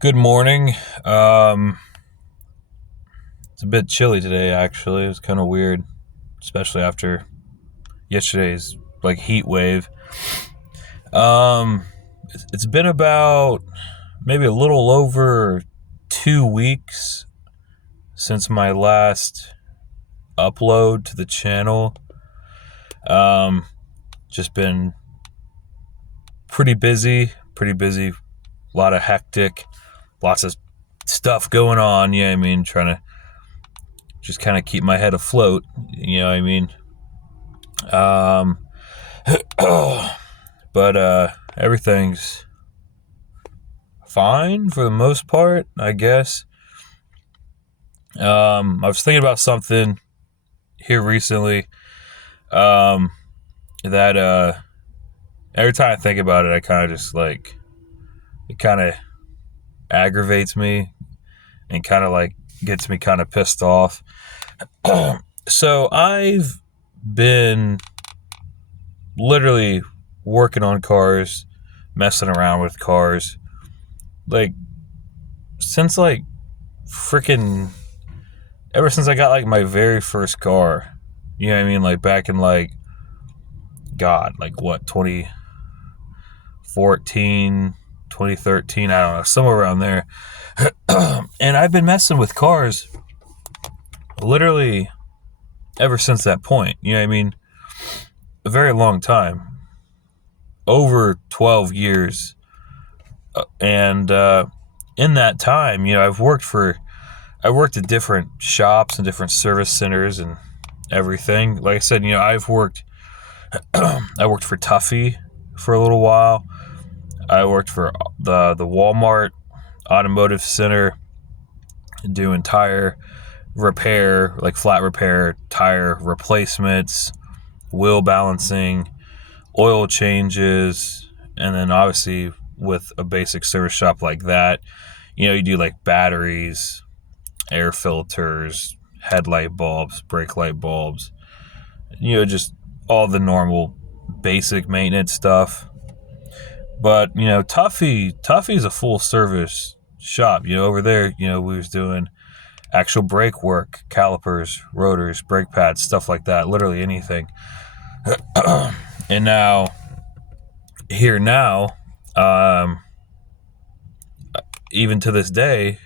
Good morning. Um, it's a bit chilly today, actually. It was kind of weird, especially after yesterday's heat wave. Um, it's been about maybe a little over 2 weeks since my last upload to the channel. Um, just been pretty busy, a lot of hectic, lots of stuff going on. Yeah, I mean, trying to just kind of keep my head afloat. You know what I mean? Um, but everything's fine for the most part, I guess. I was thinking about something here recently. Um, that every time I think about it, I kind of just it kind of aggravates me and kind of gets me kind of pissed off. So I've been literally working on cars, messing around with cars, like since freaking ever since I got my very first car. You know what I mean? Like back in God, what, 2014, 2013, I don't know, somewhere around there. And I've been messing with cars literally ever since that point. You know what I mean? A very long time. Over 12 years. And in that time, I worked at different shops and different service centers and everything. Like I said, I've worked I worked for Tuffy for a little while. I worked for the Walmart Automotive Center doing tire repair, like flat repair, tire replacements, wheel balancing, oil changes, and then obviously with a basic service shop like that, you do batteries, air filters, headlight bulbs, brake light bulbs, just all the normal basic maintenance stuff. But, Tuffy's a full service shop. Over there, we was doing actual brake work, calipers, rotors, brake pads, stuff like that, literally anything. And now, um, even to this day,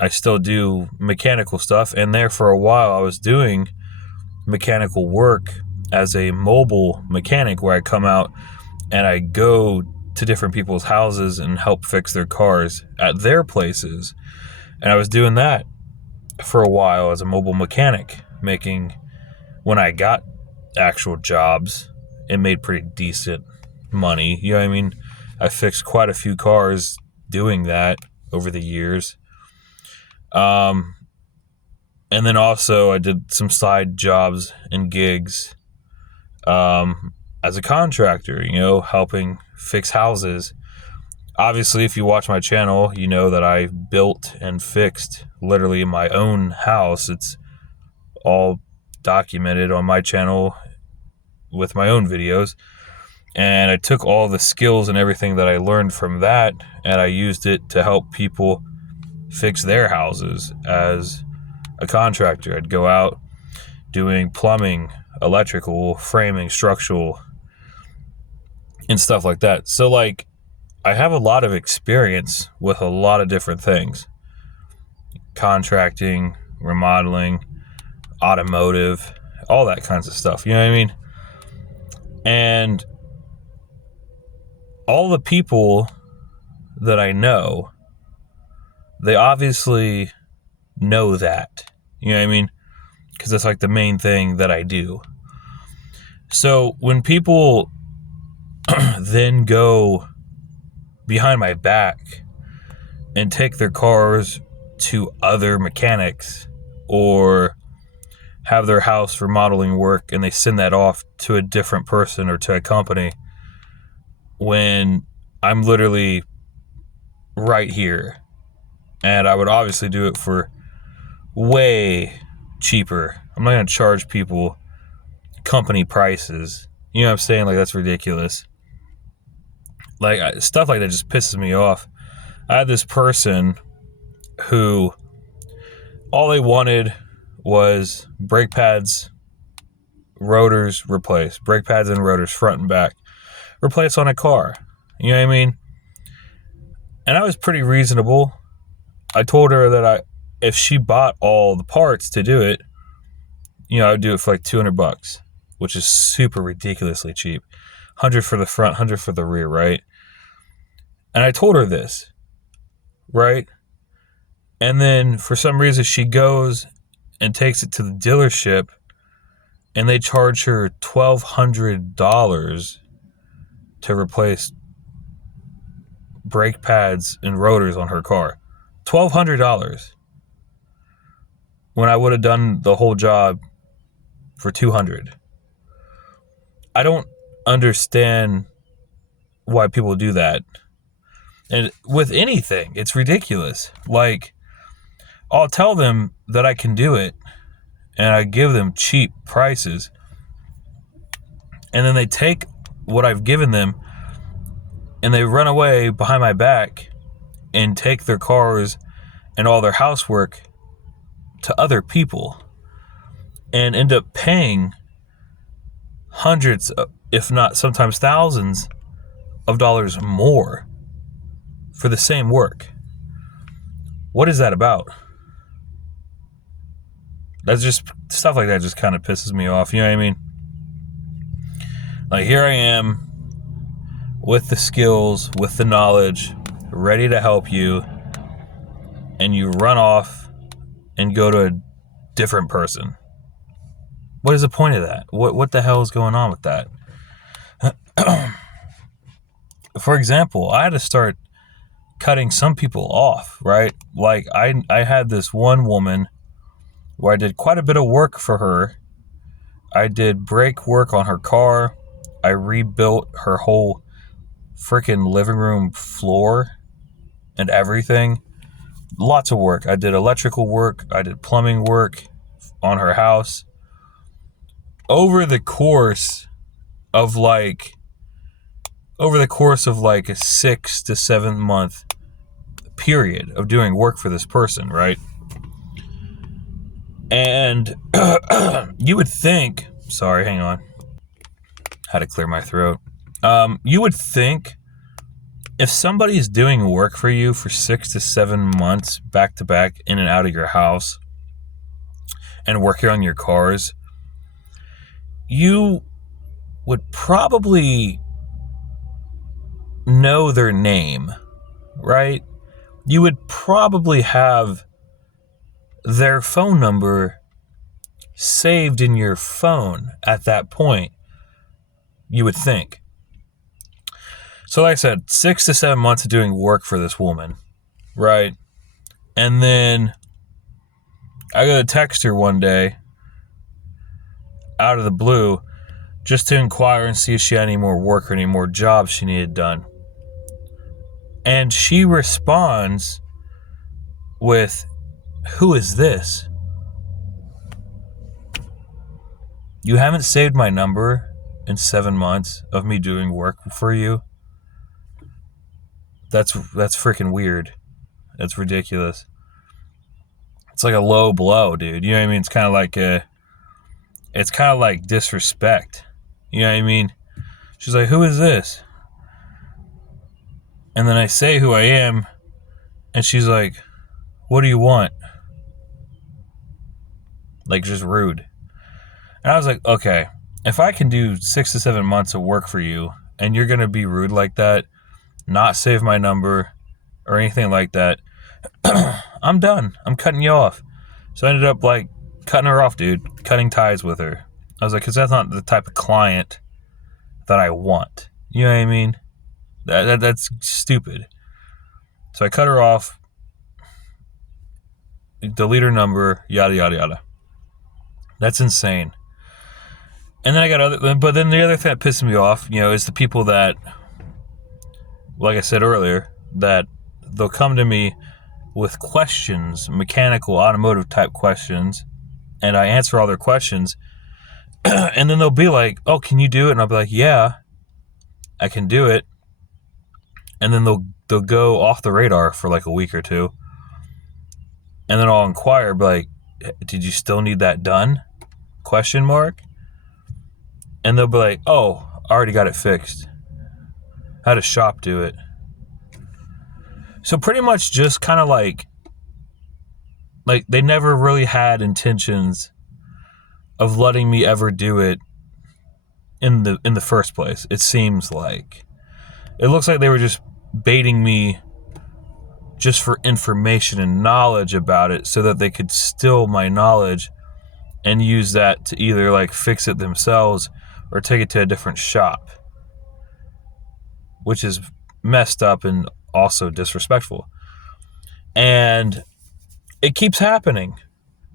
I still do mechanical stuff. And there for a while, I was doing mechanical work as a mobile mechanic where I come out and I go to different people's houses and help fix their cars at their places. And I was doing that for a while as a mobile mechanic, making, when I got actual jobs, it made pretty decent money. You know what I mean? I fixed quite a few cars doing that over the years. And then also I did some side jobs and gigs as a contractor, helping fix houses. Obviously, if you watch my channel, you know that I built and fixed literally my own house. It's all documented on my channel with my own videos. And I took all the skills and everything that I learned from that and I used it to help people fix their houses as a contractor. I'd go out doing plumbing, electrical, framing, structural, and stuff like that. So, I have a lot of experience with a lot of different things: contracting, remodeling, automotive, all that kinds of stuff. You know what I mean? And all the people that I know, they obviously know that. You know what I mean? Because that's the main thing that I do. So when people then go behind my back and take their cars to other mechanics or have their house remodeling work and they send that off to a different person or to a company, when I'm literally right here, and I would obviously do it for way cheaper. I'm not going to charge people company prices. You know what I'm saying? That's ridiculous. Stuff like that just pisses me off. I had this person who all they wanted was brake pads, rotors replaced, brake pads and rotors front and back replaced on a car. You know what I mean? And I was pretty reasonable. I told her that if she bought all the parts to do it, I'd do it for like $200, which is super ridiculously cheap. 100 for the front, 100 for the rear, right? And I told her this, right? And then for some reason she goes and takes it to the dealership and they charge her $1,200 to replace brake pads and rotors on her car. $1,200 when I would have done the whole job for $200. I don't understand why people do that. And with anything, it's ridiculous. Like, I'll tell them that I can do it, and I give them cheap prices, and then they take what I've given them, and they run away behind my back and take their cars and all their housework to other people and end up paying hundreds, if not sometimes thousands of dollars more for the same work. What is that about? That's just stuff like that just kind of pisses me off. You know what I mean? Like, here I am with the skills, with the knowledge, ready to help you, and you run off and go to a different person. What is the point of that? What the hell is going on with that? For example, I had to start cutting some people off, right? Like, I had this one woman where I did quite a bit of work for her. I did brake work on her car. I rebuilt her whole freaking living room floor and everything. Lots of work. I did electrical work. I did plumbing work on her house. Over the course of like a 6 to 7 month period of doing work for this person, right? And you would think, sorry, hang on. Had to clear my throat. You would think if somebody's doing work for you for 6 to 7 months back to back in and out of your house and working on your cars, you would probably know their name, right? You would probably have their phone number saved in your phone at that point, you would think. So like I said, 6 to 7 months of doing work for this woman, right? And then I got a text her one day out of the blue just to inquire and see if she had any more work or any more jobs she needed done. And she responds with, "Who is this? You haven't saved my number in 7 months of me doing work for you? That's freaking weird. That's ridiculous. It's like a low blow, dude. You know what I mean? It's kind of like disrespect. You know what I mean? She's like, "Who is this?" And then I say who I am, and she's like, "What do you want?" Like, just rude. And I was like, okay, if I can do 6 to 7 months of work for you, and you're going to be rude like that, not save my number or anything like that, I'm done. I'm cutting you off. So I ended up like cutting her off, dude, cutting ties with her. I was like, because that's not the type of client that I want. You know what I mean? That's stupid. So I cut her off, delete her number, yada, yada, yada. That's insane. And then but then the other thing that pisses me off, is the people that, like I said earlier, that they'll come to me with questions, mechanical, automotive type questions, and I answer all their questions, and then they'll be like, "Oh, can you do it?" And I'll be like, "Yeah, I can do it." And then they'll they'll go off the radar for like a week or two, and then I'll inquire, like, did you still need that done? Question mark. And they'll be like, oh, I already got it fixed. Had a shop do it. So pretty much just kind of like they never really had intentions of letting me ever do it in the first place. It seems like it looks like they were just baiting me just for information and knowledge about it, so that they could steal my knowledge and use that to either like fix it themselves or take it to a different shop, which is messed up and also disrespectful. And it keeps happening.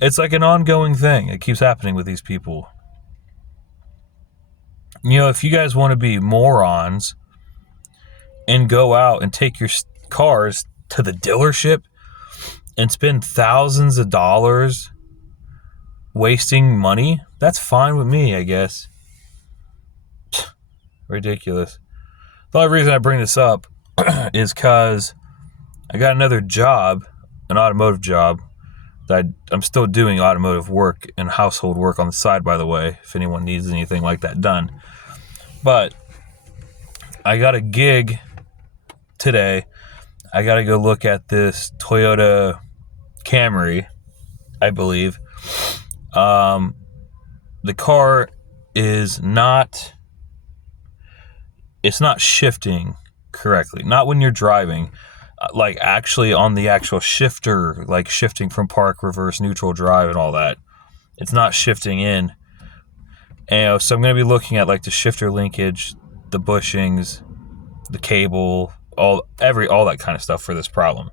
It's like an ongoing thing. It keeps happening with these people. You know, if you guys want to be morons and go out and take your cars to the dealership and spend thousands of dollars wasting money, that's fine with me, I guess. Ridiculous. The only reason I bring this up is because I got another job, an automotive job, that I'm still doing automotive work and household work on the side, by the way, if anyone needs anything like that done. But I got a gig today. I got to go look at this Toyota Camry, I believe. The car is not, it's not shifting correctly. Not when you're driving. Like actually on the actual shifter, like shifting from park, reverse, neutral, drive, and all that. It's not shifting in. And so I'm going to be looking at like the shifter linkage, the bushings, the cable, all that kind of stuff for this problem.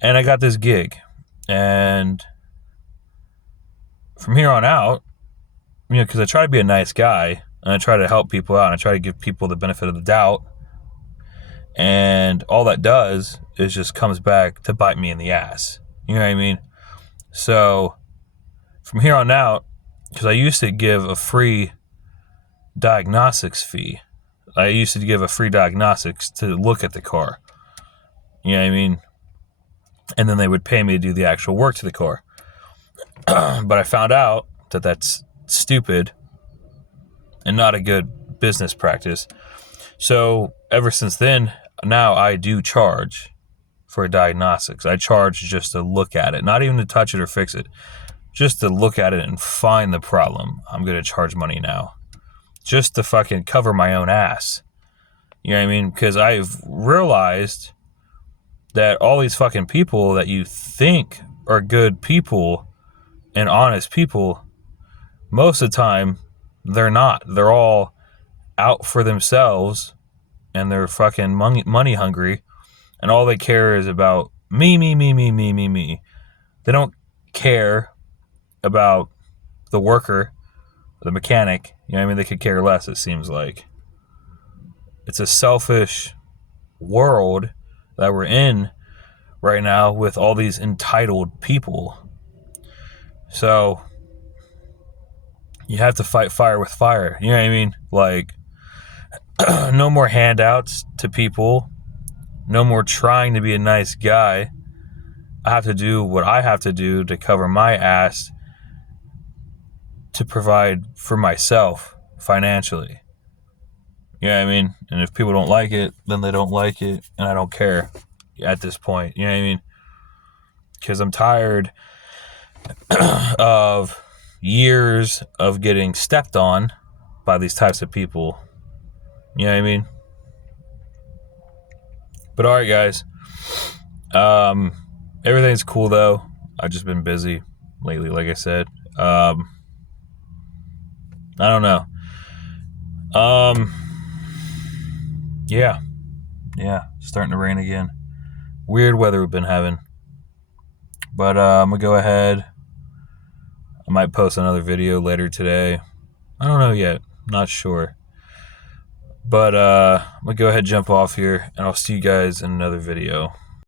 And I got this gig. And from here on out, you know, because I try to be a nice guy and I try to help people out and I try to give people the benefit of the doubt. And all that does is just comes back to bite me in the ass. You know what I mean? So from here on out, because I used to give a free diagnostics fee. I used to give a free diagnostics to look at the car. You know what I mean? And then they would pay me to do the actual work to the car. But I found out that that's stupid and not a good business practice. So ever since then, now I do charge for diagnostics. I charge just to look at it, not even to touch it or fix it, just to look at it and find the problem. I'm going to charge money now just to fucking cover my own ass. You know what I mean? Because I've realized that all these fucking people that you think are good people and honest people, most of the time, they're not. They're all out for themselves and they're fucking money hungry, and all they care is about me. They don't care about the worker, the mechanic. You know what I mean? They could care less, it seems like. It's a selfish world that we're in right now with all these entitled people. So you have to fight fire with fire. You know what I mean? Like, no more handouts to people. No more trying to be a nice guy. I have to do what I have to do to cover my ass to provide for myself financially. You know what I mean? And if people don't like it, then they don't like it, and I don't care at this point. You know what I mean? Because I'm tired of years of getting stepped on by these types of people. You know what I mean? But alright, guys. Everything's cool, though. I've just been busy lately, like I said. I don't know. Yeah, starting to rain again. Weird weather we've been having. But I'm going to go ahead. I might post another video later today. I don't know yet. Not sure. But I'm going to go ahead and jump off here, and I'll see you guys in another video.